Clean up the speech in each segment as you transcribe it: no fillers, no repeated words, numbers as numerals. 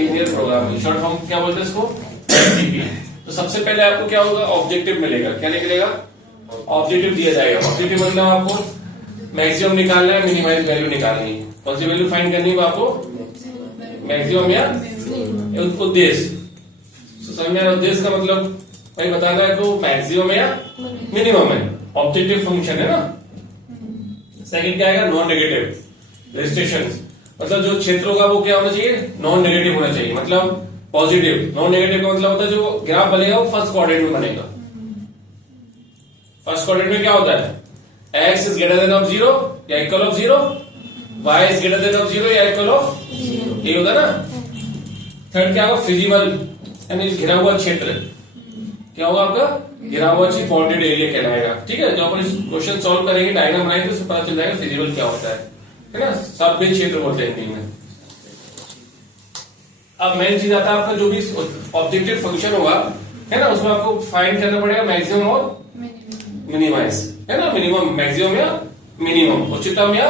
Linear programming, short form क्या बोलते हैं इसको, एलटीपी। तो सबसे पहले आपको क्या होगा, ऑब्जेक्टिव मिलेगा। क्या निकलेगा, ऑब्जेक्टिव दिया जाएगा। ऑब्जेक्टिव मतलब आपको मैक्सिमम निकालना है, मिनिमाइज वैल्यू निकालनी है। कौन सी वैल्यू फाइंड करनी है आपको, मैक्सिमम या उद्देश्य। समझ में आया, उद्देश्य का मतलब भाई बताना है तो मैक्सिमम या मिनिमम है, ऑब्जेक्टिव फंक्शन है ना। सेकंड क्या आएगा, नॉन नेगेटिव रेस्ट्रिक्शंस, मतलब जो क्षेत्र होगा वो क्या होना चाहिए, नॉन नेगेटिव होना चाहिए, मतलब पॉजिटिव। नॉन नेगेटिव का मतलब होता है जो ग्राफ बनेगा वो फर्स्ट क्वाड्रेंट में बनेगा। फर्स्ट क्वाड्रेंट में क्या होता है, x is greater than of 0 या equal of 0, y is greater than of 0 या इक्वल ऑफ 0, ये होगा ना। थर्ड क्या होगा, फिजिबल यानी घिरा हुआ क्षेत्र, क्या होगा आपका, घिरा हुआ क्षेत्र, बाउंडेड एरिया कहलाएगा। ठीक है, जो अपन इस क्वेश्चन सॉल्व करेंगे, डायग्राम बनाएंगे तो उससे पता चल जाएगा फिजिबल क्या होता है ना। सभ्य क्षेत्र बोलते हैं हिंदी में। अब मेन चीज आता है आपका जो भी ऑब्जेक्टिव फंक्शन होगा है ना, उसमें आपको फाइंड करना पड़ेगा मैक्सिमम और मिनिमाइज, है ना। मिनिमम, मैक्सिमम या मिनिमम, उच्चतम या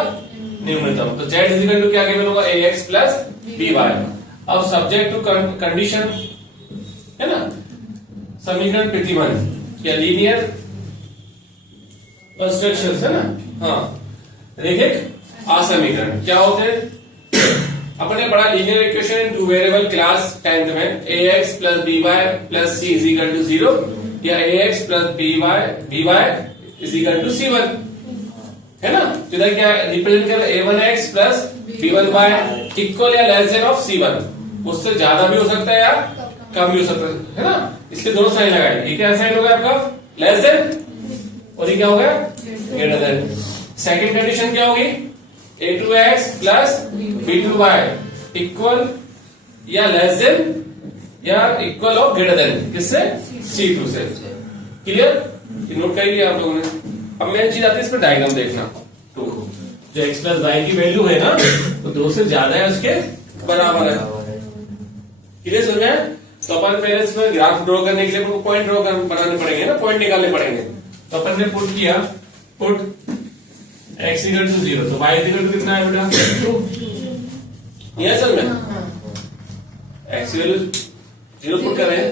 न्यूनतम। तो z इक्वल टू क्या गिवन होगा, ax प्लस by। अब सब्जेक्ट टू कंडीशन है ना, समीकरण प्रतिबंध या लीनियर कंस्ट्रक्शंस है ना। हाँ, रैखिक असमीकरण क्या होते हैं, अपने बड़ा linear equation in two variable class 10th में, ax plus by plus c is equal to 0 या ax plus by is equal to c1, है ना। तो इधर क्या रिप्रेजेंट कर a1x प्लस b1y इक्वल या लेस देन ऑफ c1, उससे ज्यादा भी हो सकता है या कम भी हो सकता है ना। इसके दोनों साइन लगाए, ये क्या साइन होगा आपका, लेस देन, और ये क्या होगा, ग्रेटर देन। सेकंड कंडीशन क्या होगी, a2x प्लस b2y इक्वल या लेस देन या इक्वल ऑफ ग्रेटर देन किससे, c2 से। क्लियर, नोट कर लिया आप लोगों ने। अब मेन चीज आती है इस पर डायग्राम देखना। तो जो x प्लस y की वैल्यू है ना, तो 2 से ज्यादा है उसके बराबर है। क्लियर समझ में। तो अपन पहले इसमें ग्राफ ड्रॉ करने के लिए हमको पॉइंट ड्रॉ बनाने पड़ेंगे ना, पॉइंट निकालने पड़ेंगे। तो अपन ने पुट किया, पुट x इक्वल टू 0, तो y इक्वल टू कितना है बेटा, 2। ये असल में x वैल्यू 0 पुट कर रहे हैं,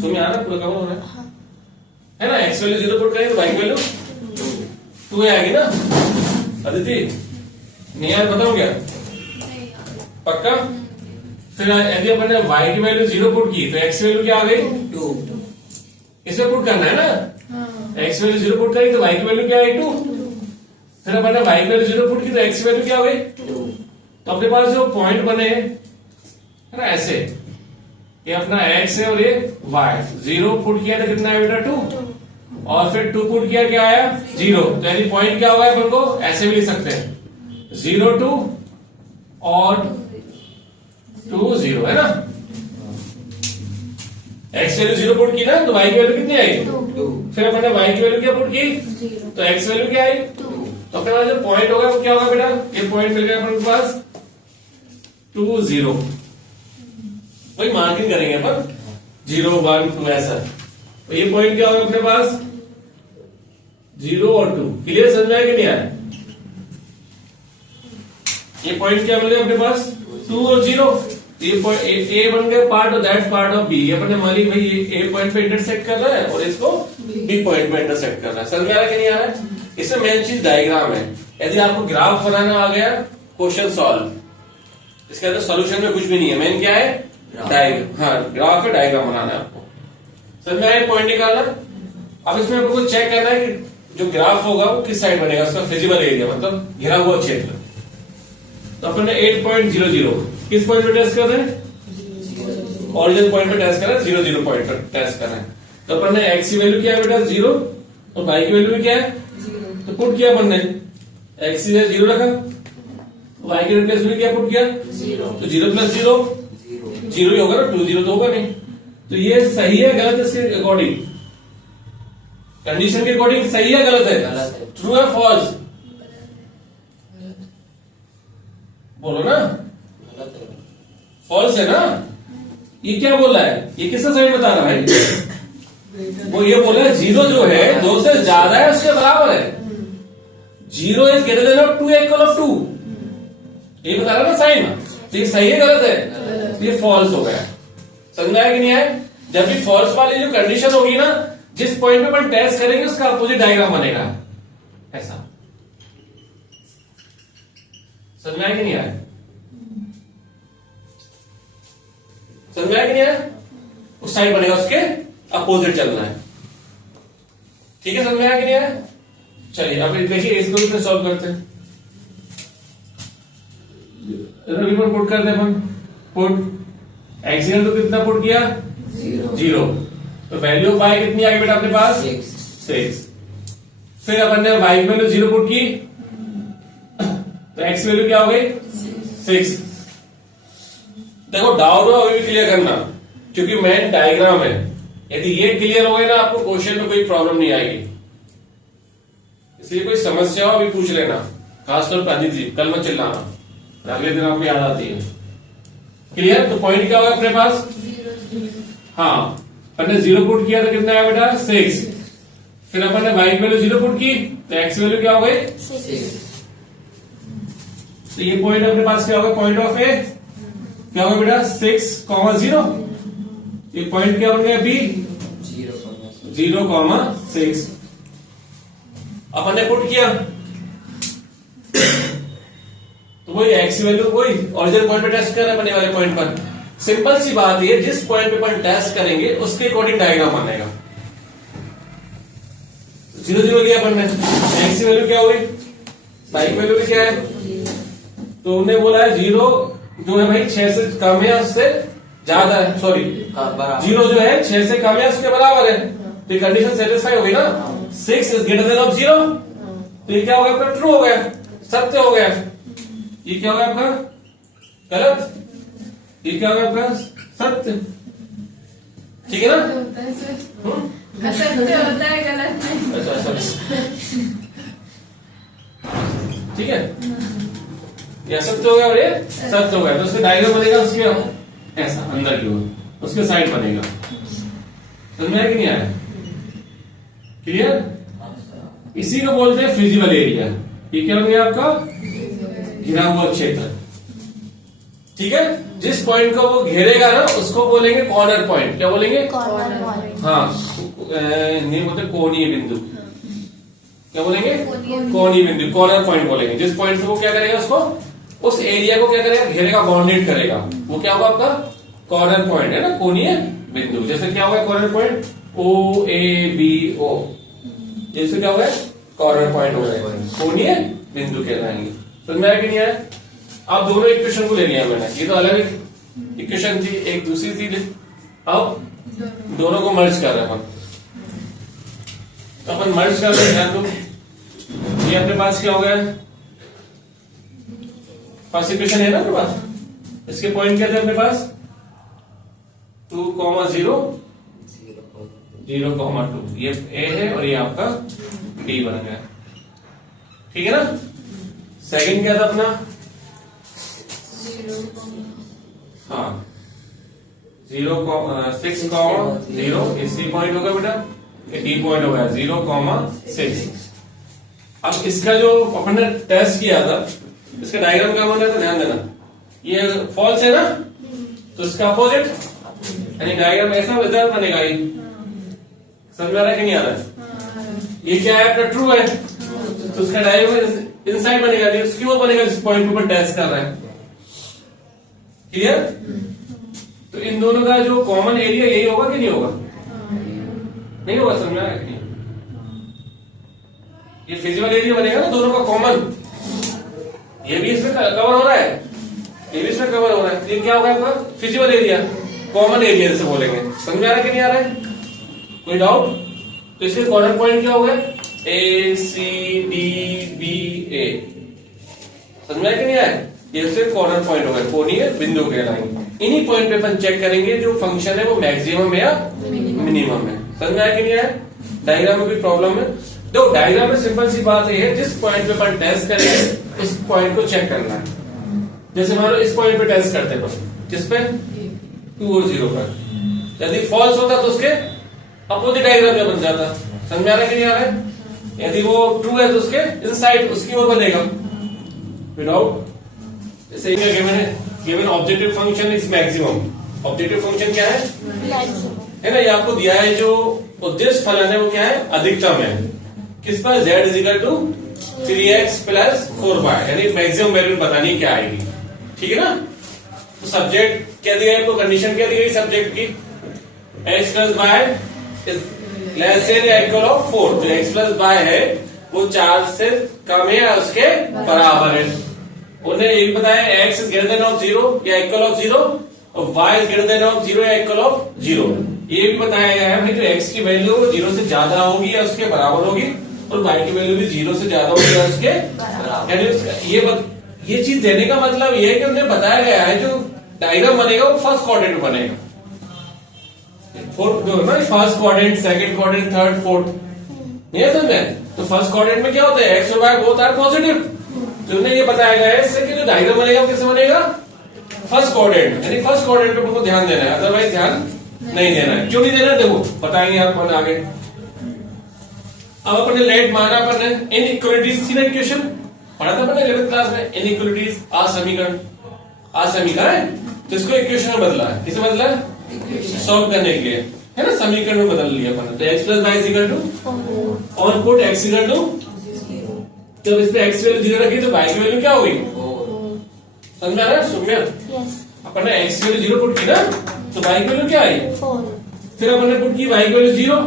सुनिए आ रहा पूरा कवर हो रहा है ना। x वैल्यू 0 पुट करेंगे तो y की वैल्यू 2 आएगी ना। अदिति नहीं यार, बताओ क्या, पक्का। फिर यदि अपन ने y की वैल्यू 0 पुट की तो x वैल्यू क्या आ गई, 2। इसे पुट करना है ना, x वैल्यू 0 पुट करेंगे तो y की वैल्यू क्या आई, 2। फिर अपन ने y की वैल्यू 0 पुट की तो x की वैल्यू क्या हो गई, 2। तो अपने पास जो पॉइंट बने है ना ऐसे, ये अपना x है और ये y। 0 पुट किया तो कितना है बेटा, 2, और फिर 2 पुट किया क्या आया, 0। तो यानी पॉइंट क्या होगा अपन को ऐसे भी लिख सकते हैं, 0 2 और 2 0, है ना। x वैल्यू 0 पुट की ना तो y की वैल्यू कितनी आई, 2। फिर अपने y की वैल्यू क्या पुट की, तो x वैल्यू क्या आई, 2। तो अपने पास जो पॉइंट होगा वो क्या होगा बेटा, ये पॉइंट मिल गया अपने पास 2 0। वही मार्किंग करेंगे अपन 0 1 2 ऐसा। तो ये पॉइंट क्या होगा अपने पास, 0 और 2। क्लियर समझ में आया कि नहीं आया। ये पॉइंट क्या मिल गया अपने पास, 2 और 0। ये पॉइंट ए बन गया part of that part of B. अपन ने मान ली भाई ये ए पॉइंट पे इंटरसेक्ट कर रहा है और इसको बी पॉइंट पे इंटरसेक्ट कर रहा है। समझ में आ रहा है कि नहीं आ रहा है। इसमें मेन चीज डायग्राम है। यदि आपको ग्राफ बनाना आ गया, क्वेश्चन सॉल्व, इसके अंदर सॉल्यूशन में कुछ भी नहीं है। मेन क्या है, डायग्राम। हाँ, ग्राफ है, डायग्राम बनाना है आपको। समझ में आया, पॉइंट निकालना। अब इसमें आपको चेक करना है कि जो ग्राफ होगा वो किस साइड बनेगा, उसका फिजिबल एरिया मतलब घिरा हुआ क्षेत्र। तो अपन ने 8.00 किस पॉइंट पे टेस्ट कर रहे हैं, ओरिजिन पॉइंट पे टेस्ट कर रहे हैं, 0 0 पॉइंट पे टेस्ट कर रहे हैं। तो अपन ने x की वैल्यू क्या है बेटा, 0, और y की वैल्यू भी क्या है, 0। तो पुट किया अपन ने, x की वैल्यू 0 रखा, y के रिप्लेस में क्या पुट किया, 0। तो 0 प्लस 0 0 ही होगा ना, 2 0 तो होगा नहीं। तो ये सही है गलत, इसके अकॉर्डिंग, कंडीशन के अकॉर्डिंग सही है गलत है, ट्रू है फॉल्स, बोलो ना, फॉल्स है ना। ये क्या बोल रहा है, ये किसका साइन बता रहा है, वो ये बोल रहा है 0 जो है 2 से ज्यादा है उसके बराबर है, 0 is greater than of 2 equal of 2, ये बता रहा है ना साइन। तो ये सही है गलत है? ये फॉल्स हो गया। समझ में आया कि नहीं आया? जब भी फॉल्स वाली जो कंडीशन होगी ना, जिस पॉइंट पे अपन टेस्ट करेंगे उसका अपोजिट डायग्राम बनेगा ऐसा। समझ में आया कि नहीं आया? समझ में आया कि नहीं आया? उस साइड बनेगा, उसके अपोजिट चलना है। ठीक है, समझ में आया कि नहीं आया? चलिए अब देखिए इसको भी सॉल्व करते हैं। रिवर पुट करते हैं अपन। पुट एक्सियल तो कितना पुट किया? 0। तो वैल्यू ऑफ y कितनी आ गई बेटा अपने पास? 6। फिर अपन ने y की वैल्यू 0 पुट की, तो x वैल्यू क्या हो गई? 6। देखो डाउट हो अभी भी क्लियर करना, क्योंकि मेन डायग्राम है। यदि ये क्लियर हो गए ना, आपको क्वेश्चन में कोई प्रॉब्लम नहीं आएगी। इसलिए कोई समस्या हो अभी पूछ लेना, खासतौर पर अदिति कल मत चिल्लाना, अगले दिन आपको याद आती है। क्लियर? तो पॉइंट क्या होगा अपने पास? हाँ, अपन ने 0 पुट किया तो कितना आया बेटा? 6। फिर अपन ने y की वैल्यू 0 पुट की, तो x वैल्यू क्या हो गई? 6। तो ये पॉइंट अपने पास क्या होगा? पॉइंट ऑफ ए क्या होगा बेटा? 6,0। ये पॉइंट क्या बन गया? बी 0,6। अपन ने पुट किया तो वही एक्स वैल्यू वही ओरिजिनल पॉइंट पे टेस्ट कर रहे हैं, बने वाले पॉइंट पर। सिंपल सी बात है, जिस पॉइंट पे अपन टेस्ट करेंगे उसके अकॉर्डिंग डायग्राम बनेगा। 0,0 लिया अपन ने, एक्स वैल्यू क्या हुई? वाई की वैल्यू क्या है? तो उन्होंने बोला है 0 जो है भाई 6 से कम है, उससे ज्यादा है, सॉरी 0 जो है 6 से कम है उसके बराबर है। तो ये कंडीशन सेटिस्फाई हो गई ना? 6 इज ग्रेटर देन ऑफ 0। तो ये क्या हो गया आपका? ट्रू हो गया, सत्य हो गया। ये क्या हो गया आपका? गलत। ये क्या हो गया आपका? सत्य। ठीक है ना? असत्य होता है, गलत नहीं। अच्छा, ठीक है, ये असत्य हो गया और ये सत्य हो गया। तो उसका डायग्राम बनेगा उसके ऐसा अंदर की ओर, उसके साइड बनेगा। समझ में आया कि नहीं आया? क्लियर? इसी को बोलते हैं फिजिबल एरिया। ये क्या बन गया आपका? घिरा हुआ क्षेत्र। ठीक है, जिस पॉइंट को वो घेरेगा ना उसको बोलेंगे कॉर्नर पॉइंट। क्या बोलेंगे? Corner point. हाँ, नहीं बोलते कोणीय बिंदु। क्या बोलेंगे? कोणीय बिंदु, कॉर्नर पॉइंट बोलेंगे। जिस पॉइंट से वो क्या करेगा, उसको उस एरिया को क्या करेगा? घेरेगा, बाउंडेड करेगा। वो क्या होगा आपका? कॉर्नर पॉइंट है ना, कोणीय बिंदु। जैसे क्या होगा corner point? O A B O, जैसे क्या होगा? कॉर्नर पॉइंट हो गए, कोणीय बिंदु कहलाएंगे। समझ में आया कि नहीं आया? अब दोनों इक्वेशन को ले लिया मैंने, ये तो अलग इक्वेशन थी, एक दूसरी थी। अब दोनों को मर्ज कर रहे हैं अपन। तो अपन मर्ज कर रहे हैं। तो ये अपने पास क्या हो गया? फर्स्ट इक्वेशन है ना अपने पास, इसके पॉइंट क्या थे अपने पास? 2,0 0,2। ये ए है और ये आपका बी बन गया। ठीक है ना? सेकंड क्या था अपना? हाँ 6,0, इसी पॉइंट होगा बेटा, ये डी पॉइंट हो गया 0,6। अब इसका जो अपन ने टेस्ट किया था, इसका डायग्राम क्या बन रहा था ध्यान देना। ये फॉल्स है ना, तो इसका अपोजिट यानी डायग्राम ऐसा रिजल्ट बनेगा। ये समझ में आ रहा है कि नहीं आ रहा है? ये क्या है? अपना ट्रू है, तो उसका डायग्राम इनसाइड बनेगा, उसकी ओर बनेगा जिस पॉइंट पर टेस्ट कर रहे हैं। क्लियर? तो इन दोनों का जो कॉमन एरिया यही होगा कि नहीं होगा? नहीं होगा। समझ में आया कि नहीं? ये फिजिकल एरिया बनेगा ना दोनों का कॉमन। ये भी इसमें कवर हो रहा है, ये भी इसमें कवर हो रहा है। ये क्या होगा आपका? फिजिकल एरिया, कॉमन एरिया जैसे बोलेंगे। समझ में आ रहा है कि नहीं आ रहा है? कोई डाउट? तो इसके कॉर्नर पॉइंट क्या होगा? ए सी डी बी ए। समझ में आया कि नहीं आया? ये से कॉर्नर पॉइंट होगा, कोणीय बिंदु कहलाएंगे। इन्हीं पॉइंट पे अपन चेक करेंगे जो फंक्शन है वो मैक्सिमम है या मिनिमम है। समझ में आया कि नहीं आया? डायग्राम में भी प्रॉब्लम है? दो डायग्राम में सिंपल सी बात है, जिस पॉइंट पे अपन टेस्ट करेंगे उस पॉइंट को चेक करना है। जैसे मान लो इस पॉइंट पे टेस्ट करते तो किस पे? 2 और 0 पर। यदि फॉल्स होता तो उसके अपोजिट डायग्राम में बन जाता। समझ में आ रहा है कि नहीं आ रहा है? यदि वो ट्रू है तो उसके इनसाइड उसकी ओर बनेगा। विदाउट जैसे मैंने given objective function is maximum. Objective function क्या है ना, ये आपको दिया है जो उद्देश्य फलन है वो क्या है, अधिकतम है। किस पर, z is equal to 3x plus 4y, यानी मैक्सिमम वैल्यू बतानी क्या आएगी, ठीक है ना। तो सब्जेक्ट क्या दिया है आपको, कंडीशन क्या दी गई सब्जेक्ट की, x plus y is less then या इक्वल ऑफ 4। जो x प्लस y है वो 4 से कम है या उसके बराबर है। उन्हें ये भी बताया x is greater than of 0 या इक्वल ऑफ 0 और y is greater than of 0 या इक्वल ऑफ 0। ये भी बताया गया है भाई जो x की वैल्यू 0 से ज्यादा होगी या उसके बराबर होगी और y की वैल्यू भी 0 से ज्यादा होगी या उसके यानी ये चीज देने का मतलब ये है कि उन्हें बताया गया है जो डायग्राम बनेगा वो फर्स्ट क्वाड्रेंट बनेगा। फोर्थ जो ना, first quadrant, second quadrant, third, fourth, नहीं समझे। तो फर्स्ट क्वाड्रेंट में क्या होता है, एक्स और वाई बोथ आर पॉजिटिव। तो उन्हें ये बताया गया है इससे कि जो डायग्राम बनेगा वो कैसे बनेगा, फर्स्ट क्वाड्रेंट, यानी फर्स्ट क्वाड्रेंट पे आपको ध्यान देना है, अदरवाइज ध्यान नहीं देना है। क्यों नहीं देना है देखो बताएंगे आपको आगे। अब अपने लेट माना अपने इनइक्वालिटीज थी ना, इक्वेशन पढ़ा था अपने 11th क्लास में, इनइक्वालिटीज असमीकरण, असमीकरण जिसको इक्वेशन में बदला है, किसे बदला है, सॉल्व करने के लिए, है ना, समीकरण में बदल लिया अपन। तो x plus Y is equal to और पुट x इक्वल टू, जब इस पे x वैल्यू 0 रखी तो y की वैल्यू क्या होगी, समझ में आ रहा है सुम्या, अपन ने x की वैल्यू 0 पुट की ना तो y की वैल्यू क्या आई 4। फिर अपन ने पुट की y की वैल्यू 0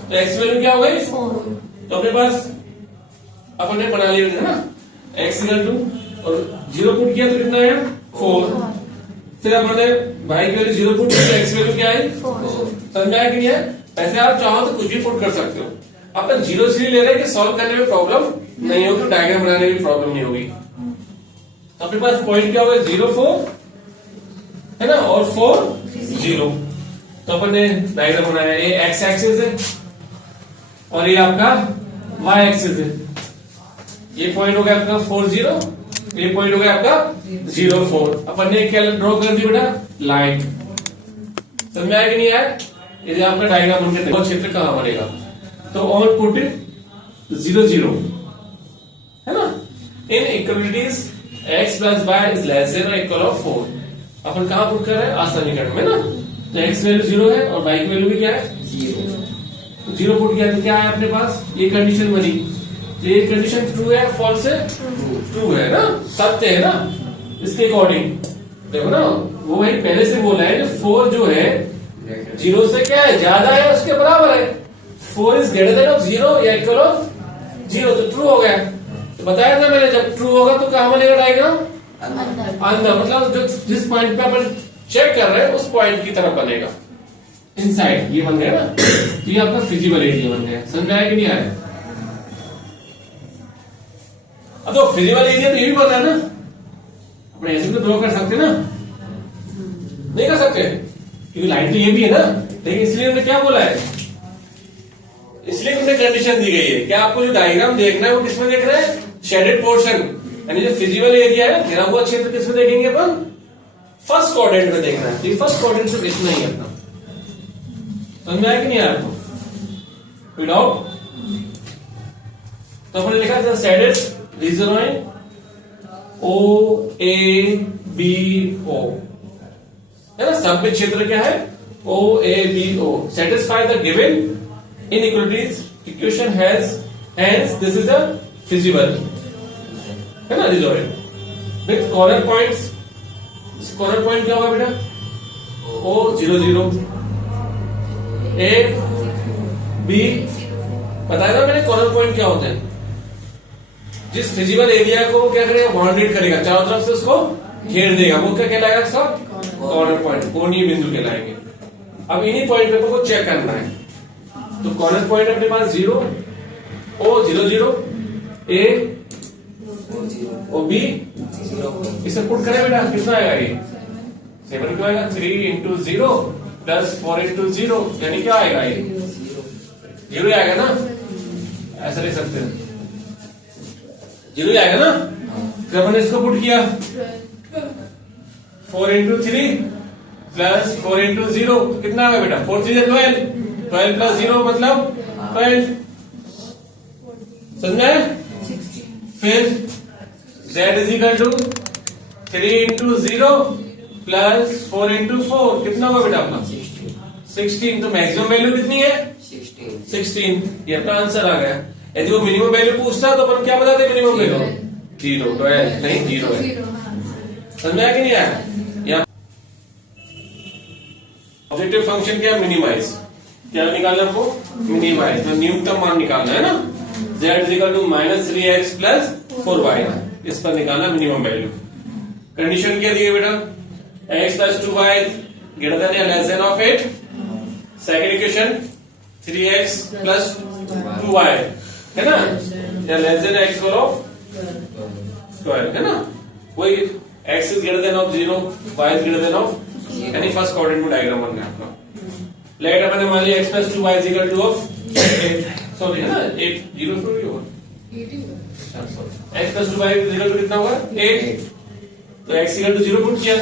तो x की वैल्यू क्या हो गई 4। तो अपने पास अपन ने बना लिया ना x इक्वल टू और 0 पुट किया तो कितना आया 4। फिर अपन ने y की वैल्यू 0 पुट की तो x की वैल्यू क्या आई 4। समझ में आया कि नहीं है। वैसे आप चाहो तो कुछ भी पुट कर सकते हो, अपन 0 से ले रहे हैं कि सॉल्व करने में प्रॉब्लम नहीं होगी, डायग्राम बनाने में प्रॉब्लम नहीं होगी। अपने पास पॉइंट क्या होगा 0 4 है ना और 4 0। तो अपन ने डायग्राम बनाया, ये एक्स एक्सिस है और ये आपका वाई एक्सिस है। ये पॉइंट हो गया आपका 4 0, ये पॉइंट हो गया आपका 0 4। अपन ने क्या ड्रॉ कर दी बेटा, लाइन। समझ में आया कि नहीं आया। यदि आपका डायग्राम बनके देखो क्षेत्र कहां बनेगा, तो ऑन पुट 0 0 है ना। Inequalities x plus Y is less than और इक्वल ऑफ 4। अपन कहां पुट कर रहे हैं, असमीकरण में ना। तो x वैल्यू 0 है और y की वैल्यू भी क्या है 0। 0 पुट किया तो क्या है अपने पास, ये कंडीशन बनी। तो ये कंडीशन ट्रू है फॉल्स है, ट्रू है ना, सत्य है ना। इसके अकॉर्डिंग देखो ना, वो वही पहले से बोला है जो 4 जो है 0 से क्या है ज्यादा है उसके बराबर है। 4 इज ग्रेटर देन ऑफ 0 या इक्वल ऑफ 0, तो ट्रू हो गया। तो बताया था मैंने जब ट्रू होगा तो कहां बनेगा डायग्राम, अंदर, मतलब जो जिस पॉइंट पे अपन चेक कर रहे हैं उस पॉइंट की तरफ बनेगा, इनसाइड। ये बन गया ना, तो ये आपका फिजिबल एरिया बन गया। समझ आया कि नहीं आया। अब तो फिजिबल एरिया तो ये भी बन रहा है ना, अपने ऐसे तो ड्रॉ कर सकते ना, नहीं कर सकते क्योंकि लाइन तो ये भी है ना। लेकिन इसलिए उन्होंने क्या बोला है, इसलिए उन्हें कंडीशन दी गई है कि आपको जो डायग्राम देखना है वो किसमें देख रहे हैं, शेडेड पोर्शन, यानी जो फिजिबल एरिया है घिरा हुआ क्षेत्र किसमें देखेंगे अपन, फर्स्ट क्वाड्रेंट में देखना है। तो फर्स्ट क्वाड्रेंट से देखना ही अपना। समझ में आया कि नहीं आया आपको, विदाउट। तो अपने लिखा था शेडेड रीजन है ओ ए बी ओ, है ना। सममित क्षेत्र क्या है, O A B O. Satisfy the given inequalities equation has, hence this is a feasible, है ना, resolved with corner points। corner point क्या होगा बेटा, O 0 0 A B, बताया था मैंने corner point क्या होते हैं, जिस फिजिबल एरिया को क्या करेगा, बाउंडेड करेगा, चारों तरफ से उसको घेर देगा, वो क्या कहलाएगा सब, कॉर्नर पॉइंट, कोणीय बिंदु कहलाएंगे। अब इन्हीं पॉइंट पे को चेक करना है। तो कॉर्नर पॉइंट अपने पास 0 O 0 0 A O B, इसे पुट करें बेटा कितना आएगा, ये 7 क्यों आएगा, 3 into 0 प्लस 4 into 0, यानी क्या आएगा, ये 0 आएगा ना, ऐसा लिख सकते हैं 0 आएगा ना। फिर हमने इसको पुट किया 4 into 3 प्लस 4 into 0 कितना आएगा बेटा, 4 3 12, 12 प्लस 0 मतलब 12। समझ में। फिर z is equal to 3 into 0 plus 4 into 4 कितना होगा बेटा अपना 16। तो मैक्सिमम वैल्यू कितनी है 16। ये अपना आंसर आ गया। यदि वो मिनिमम वैल्यू पूछता तो अपन क्या बताते मिनिमम वैल्यू 0 12 नहीं 0 है। समझ में आया कि नहीं आया। ऑब्जेक्टिव फंक्शन क्या मिनिमाइज, क्या निकालना है आपको मिनिमाइज, तो न्यूनतम मान निकालना है ना। z equal to -3x plus 4y, इस पर निकालना मिनिमम वैल्यू। कंडीशन क्या दी है बेटा x plus 2y greater than या less than of 8। Second equation 3x plus 2y है ना, या less than x whole of square है ना। वही x is greater than of 0, y is greater than of, यानी फर्स्ट क्वाड्रेंट में diagram बन गया आपका। लेट अपन ने मान लिया x plus 2y is equal to of 8, sorry है ना 8 0 थोड़ी होगा, x plus 2y is equal to कितना होगा 8। तो x इक्वल टू 0 पुट किया।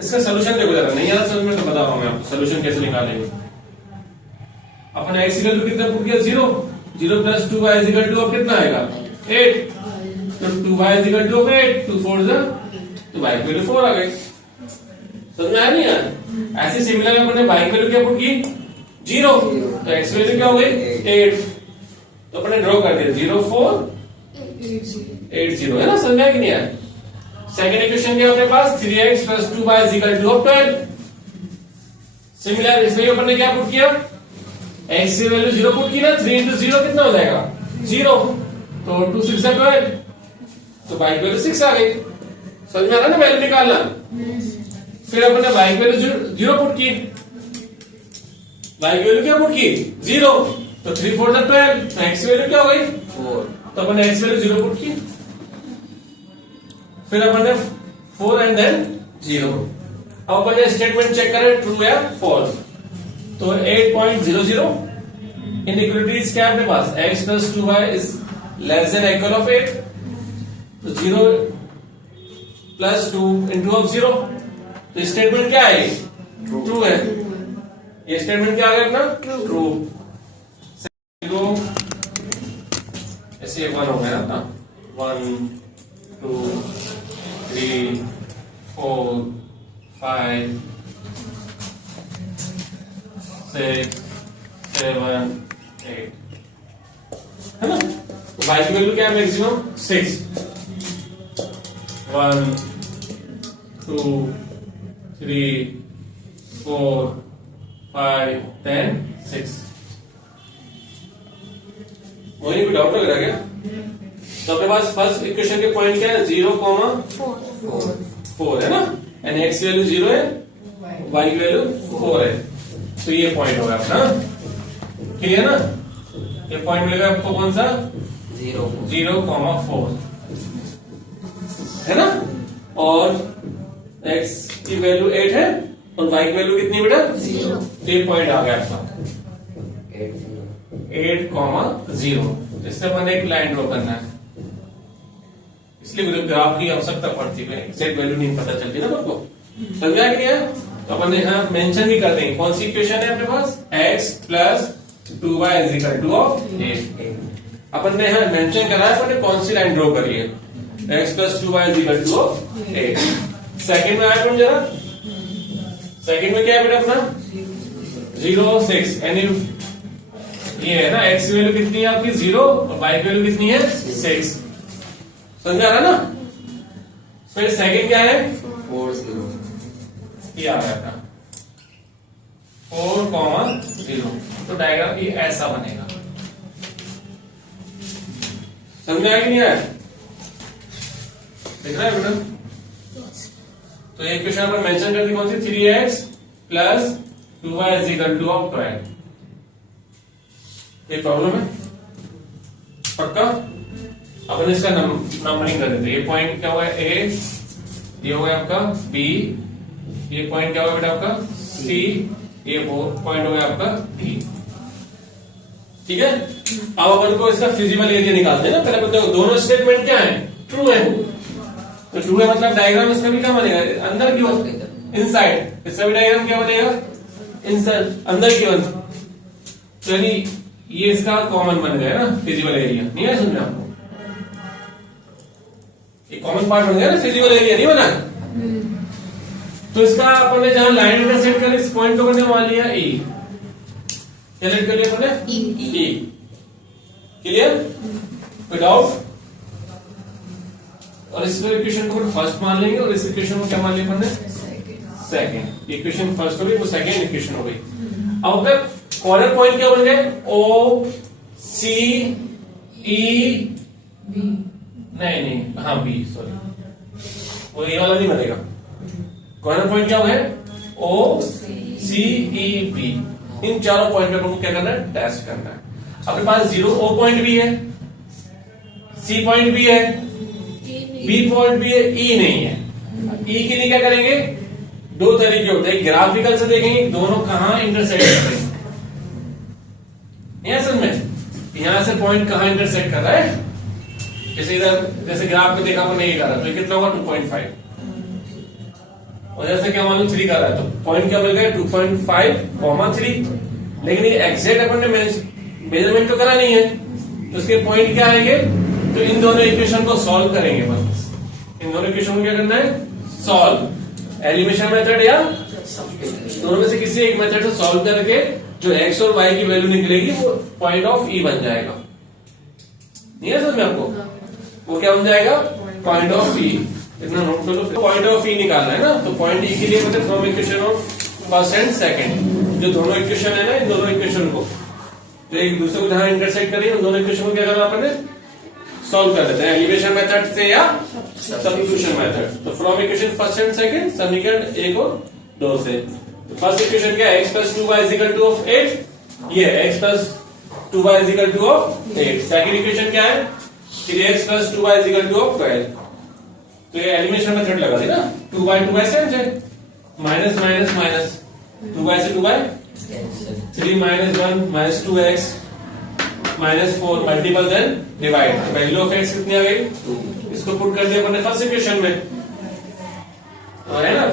इसका सॉल्यूशन देखो जरा, नहीं यार समझ में तो बता रहा हूं मैं आपको सॉल्यूशन कैसे निकालेंगे। अपन x इक्वल टू कितना पुट किया 0, 0 plus 2y is equal to कितना आएगा 8। तो 2y इज इक्वल टू 8, 2 4 जा, तो y की वैल्यू 4 आ गई। समझ में आया नहीं यार। ऐसे सिमिलर अपन ने y की वैल्यू क्या पुट की 0, तो x वैल्यू क्या हो गई 8। तो अपन ने ड्रॉ कर दिया 0 4 8 0 है ना। समझ में आया कि नहीं आया। सेकंड इक्वेशन क्या अपने पास 3x plus 2y is equal to 12। Similar इसमें अपन ने क्या पुट किया x की वैल्यू 0 पुट की ना, 3 इंटू 0 कितना हो जाएगा 0, तो 2 6 12, तो y की वैल्यू 6 आ गई। समझ में आ रहा ना वैल्यू निकालना। फिर अपन ने y की वैल्यू 0 पुट की, y की वैल्यू क्या पुट की 0, तो 3 4 12, तो x की वैल्यू क्या हो गई 4, तो अपन ने x की वैल्यू 0 पुट की। फिर अपन ने 4 एंड देन 0। अब अपन ने स्टेटमेंट चेक करें ट्रू या फॉल्स। तो 8.00 इनइक्वालिटीज क्या है अपने पास x plus 2y is less than equal of 8, तो 0 प्लस 2 इंटू ऑफ 0, तो स्टेटमेंट क्या है ट्रू है। ये स्टेटमेंट क्या आ गया अपना ट्रू। ऐसे 1 हो गया ना, 1 2 3 4 5 6 7 8 है ना। तो y की वैल्यू क्या है मैक्सिमम 6, 1 2 3 4 5 10 6। वही कोई डाउट लग रहा है क्या। तो अपने पास फर्स्ट इक्वेशन के पॉइंट क्या है 0, 4 है ना, यानी x की वैल्यू 0 है, y की वैल्यू 4 है। तो ये पॉइंट होगा अपना, क्लियर ना। ये पॉइंट मिलेगा आपको कौन सा 0, 4 है ना। और x की वैल्यू 8 है और y की वैल्यू कितनी बेटा 0। तो ये पॉइंट आ गया आपका 8, 0। इससे अपन एक लाइन ड्रॉ करना है, इसलिए ग्राफ की आवश्यकता पड़ती है, एग्जैक्ट वैल्यू नहीं पता चलती ना आपको। समझ में आ गया। तो अपन यहाँ मेंशन भी कर देंगे कौन सी इक्वेशन है अपने पास x plus 2y is equal to of 8। अपन ने यहाँ मेंशन करा है, अपन ने कौन सी लाइन ड्रॉ करी है x plus 2y is equal to of 8। Second में आया जरा, सेकंड में क्या है बेटा अपना 0 6, यानी ये है ना x की वैल्यू कितनी है आपकी 0 और y की वैल्यू कितनी है 6। समझ आ रहा ना। फिर सेकंड क्या है 4 0, ये आ गया था 4, 0। तो डायग्राम ये ऐसा बनेगा। समझ में आया कि नहीं आया, दिख रहा है बेटा। तो ये क्वेश्चन पर मेंशन कर दी कौन सी 3x plus 2y is equal to of 12। ये प्रॉब्लम है पक्का। अपन इसका नंबरिंग कर देते। ये पॉइंट क्या हुआ है ए, ये हो गया आपका बी, ये पॉइंट क्या हुआ बेटा आपका सी, ये पॉइंट हो गया आपका डी। ठीक है। अब अपन को इसका फिजिबल एरिया निकालते हैं ना। पहले बताओ दोनों स्टेटमेंट क्या है ट्रू है, तो ट्रू है मतलब डायग्राम इसका भी क्या बनेगा अंदर की ओर इनसाइड, इसका भी डायग्राम क्या बनेगा इनसाइड अंदर की ओर। तो यानी ये इसका कॉमन बन गया ना फिजिबल एरिया। नहीं है समझ में आपको, एक कॉमन पार्ट बन गया ना, फिजिकल एरिया नहीं बना। तो इसका अपन ने जहां लाइन इंटरसेक्ट कर इस पॉइंट को मैंने मान लिया ई, सेलेक्ट कर लिया अपने ई। क्लियर, कोई डाउट? और इस इक्वेशन को फर्स्ट मान लेंगे और इस इक्वेशन को क्या मान लिया अपने? सेकंड। इक्वेशन फर्स्ट हो गई, वो सेकंड इक्वेशन हो गई। अब अपने कॉर्नर पॉइंट क्या बन गए? ओ सी ई बी, नहीं हाँ बी, सॉरी वो ए वाला नहीं बनेगा। कॉर्नर पॉइंट क्या हो गए? ओ सी ई बी। इन चारों पॉइंट पे क्या करना है? टेस्ट करना है। अपने पास 0 ओ पॉइंट भी है, सी पॉइंट भी है, बी पॉइंट भी है, ई नहीं है। ई के लिए क्या करेंगे? दो तरीके होते हैं, ग्राफिकल से देखेंगे दोनों कहां इंटरसेक्ट कर रहे हैं। यहां समझ में, यहां से पॉइंट कहां इंटरसेक्ट कर रहा है। जैसे इधर, जैसे ग्राफ में देखा मैंने ये कर रहा है, तो कितना होगा? 2.5। और जैसे क्या मान लो 3 कर रहा है, तो पॉइंट क्या मिल गया? 2.5, 3। लेकिन ये एग्जैक्ट अपन ने मेजरमेंट तो करा नहीं है, तो उसके पॉइंट क्या आएंगे? तो इन दोनों इक्वेशन को सॉल्व करेंगे बस। इन दोनों इक्वेशन को क्या करना है? सॉल्व। एलिमिनेशन मेथड या दोनों में से किसी एक मेथड से सॉल्व करके जो एक्स और वाई की वैल्यू निकलेगी वो पॉइंट ऑफ ई बन जाएगा। नहीं है समझ में आपको? वो क्या बन जाएगा? पॉइंट ऑफ ई। इतना नोट कर लो। पॉइंट ऑफ ई निकालना है ना, तो पॉइंट ई के लिए मतलब from equation of first and second, जो दोनों इक्वेशन है ना, इन दोनों इक्वेशन को तो एक दूसरे को जहां इंटरसेक्ट करेंगे उन दोनों इक्वेशन को क्या करना अपने? सॉल्व कर देते हैं एलिमिनेशन मेथड से या सब्स्टिट्यूशन मेथड। तो from equation first and second समीकरण 1 और 2 से। तो फर्स्ट इक्वेशन क्या है? x + 2y = 8। ये x + 2y = 8। सेकंड इक्वेशन क्या है? 3x + 2y = 12। तो ये एलिमिनेशन मेथड लगा दी ना, 2y 2y से माइनस माइनस माइनस, 2y से 2y 3 - 1 - 2x -4 multiple then divide. Value of x कितनी आ गई? 2। इसको पुट कर दिया अपने फर्स्ट इक्वेशन में, तो है ना।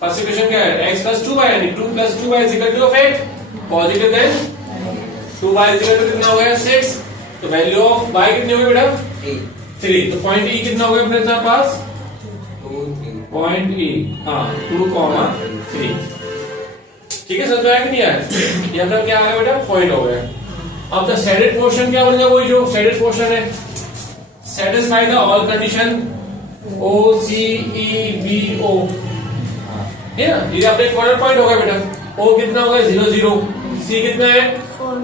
फर्स्ट इक्वेशन क्या है? x + 2y यानी 2 + 2y = 8। पॉजिटिव देन 2y = कितना हो गया? 6। तो वैल्यू ऑफ y कितनी हो गई बेटा? 3। तो पॉइंट e कितना हो गया अपने पास? 2 3। पॉइंट e, हाँ 2,3। ठीक है, समझ में आया कि नहीं आया? ये अपना क्या आ गया बेटा? पॉइंट हो गया। अब द शेडेड पोर्शन क्या बन गया? वही जो शेडेड पोर्शन है, satisfy the all condition O C E B O, है ना। ये अपने कॉर्नर पॉइंट हो गया बेटा। ओ कितना हो गया? 0 0। सी कितना है? 4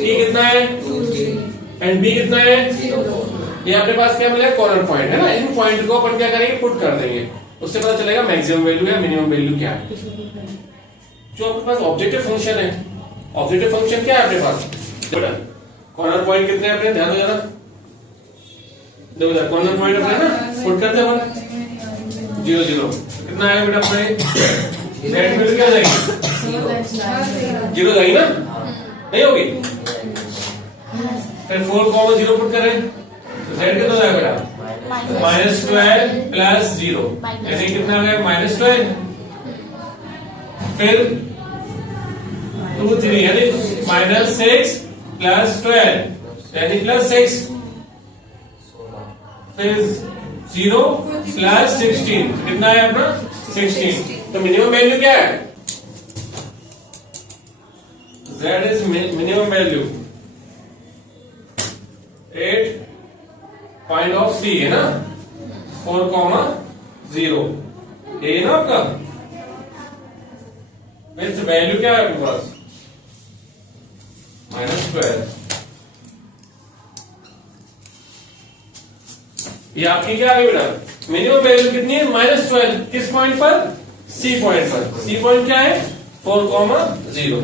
ई कितना है? 2 3। एंड बी कितना है? 0 4। ये अपने पास क्या मिला? कॉर्नर पॉइंट है ना। इन पॉइंट को अपन क्या करेंगे? पुट कर देंगे, उससे पता चलेगा मैक्सिमम वैल्यू या मिनिमम वैल्यू क्या है। जो अपने पास ऑब्जेक्टिव फंक्शन है, ऑब्जेक्टिव फंक्शन क्या है अपने पास? कॉर्नर पॉइंट कितने हैं अपने? ध्यान दो जरा, देखो जरा कॉर्नर पॉइंट अपने ना पुट करते हैं अपन 0 0। कितना आएगा बेटा अपने? जेड वैल्यू क्या जाएगी? 0 जाएगी ना, नहीं होगी? फिर 4, 0 पुट करें तो जेड कितना जाएगा बेटा? -12 + 0 यानी कितना आ गया? -12। फिर 2 3 यानी -6 + 12 यानी +6। फिर 0 + 16 कितना है अपना? 16। तो मिनिमम वैल्यू क्या है? Z is minimum value 8 point of C है ना, 4, 0 ये है ना आपका। वैल्यू क्या है आपके पास? -12। ये आपकी क्या आ गई बेटा? मिनिमम वैल्यू कितनी है? -12। किस पॉइंट पर? C पॉइंट पर। C पॉइंट क्या है? 4, 0।